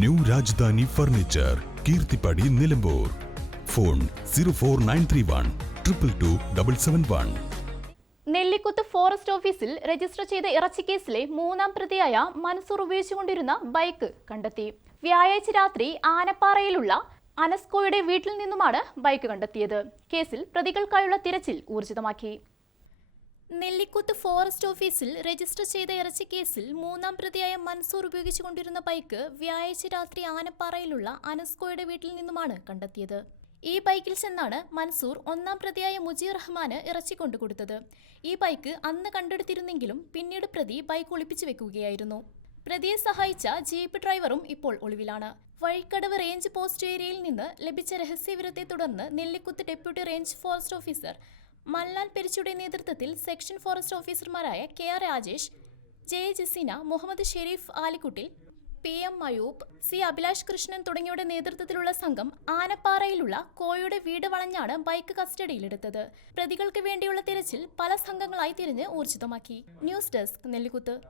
New Rajdhani furniture Keerthippadi Nilambur. Phone zero four nine three one triple two double seven one. Nellikuth forest ഓഫീസിൽ register ചെയ്ത ഇറച്ചിക്കേസിലെ മൂന്നാം പ്രതിയായ Mansoor ഉപയോഗിച്ചുകൊണ്ടിരുന്ന bike കണ്ടെത്തി. വ്യാഴാഴ്ച രാത്രി ആനപ്പാറയിലുള്ള അനസ്കോയുടെ വീട്ടിൽ നിന്നുമാണ് ബൈക്ക് കണ്ടെത്തിയത്. കേസിൽ പ്രതികൾക്കായുള്ള തിരച്ചിൽ ഊർജിതമാക്കി. നെല്ലിക്കുത്ത് ഫോറസ്റ്റ് ഓഫീസിൽ രജിസ്റ്റർ ചെയ്ത ഇറച്ചിക്കേസിൽ മൂന്നാം പ്രതിയായ മൻസൂർ ഉപയോഗിച്ചുകൊണ്ടിരുന്ന ബൈക്ക് വ്യാഴാഴ്ച രാത്രി ആനപ്പാറയിലുള്ള അനസ്കോയുടെ വീട്ടിൽ നിന്നുമാണ് കണ്ടെത്തിയത്. ഈ ബൈക്കിൽ ചെന്നാണ് മൻസൂർ ഒന്നാം പ്രതിയായ മുജീർ റഹ്മാന് ഇറച്ചി കൊണ്ടു കൊടുത്തത് ഈ ബൈക്ക് അന്ന് കണ്ടെടുത്തിരുന്നെങ്കിലും പിന്നീട് പ്രതി ബൈക്ക് ഒളിപ്പിച്ചു വെക്കുകയായിരുന്നു. പ്രതിയെ സഹായിച്ച ജീപ്പ് ഡ്രൈവറും ഇപ്പോൾ ഒളിവിലാണ്. വഴിക്കടവ് റേഞ്ച് പോസ്റ്റ് ഏരിയയിൽ നിന്ന് ലഭിച്ച രഹസ്യവിവരത്തെ തുടർന്ന് Nellikuth deputy range forest officer Mallal പെരിച്ചുടെ നേതൃത്വത്തിൽ സെക്ഷൻ ഫോറസ്റ്റ് ഓഫീസർമാരായ K R Rajesh J Jaseena Muhammad Sharif ആലിക്കുട്ടിൽ P M Mayub C Abhilash Krishnan തുടങ്ങിയവരുടെ നേതൃത്വത്തിലുള്ള സംഘം ആനപ്പാറയിലുള്ള കോയുടെ വീട് വളഞ്ഞാണ് ബൈക്ക് കസ്റ്റഡിയിലെടുത്തത്. പ്രതികൾക്ക് വേണ്ടിയുള്ള തിരച്ചിൽ പല സംഘങ്ങളായി തിരിഞ്ഞ് ഊർജിതമാക്കി. News desk Nellikuth.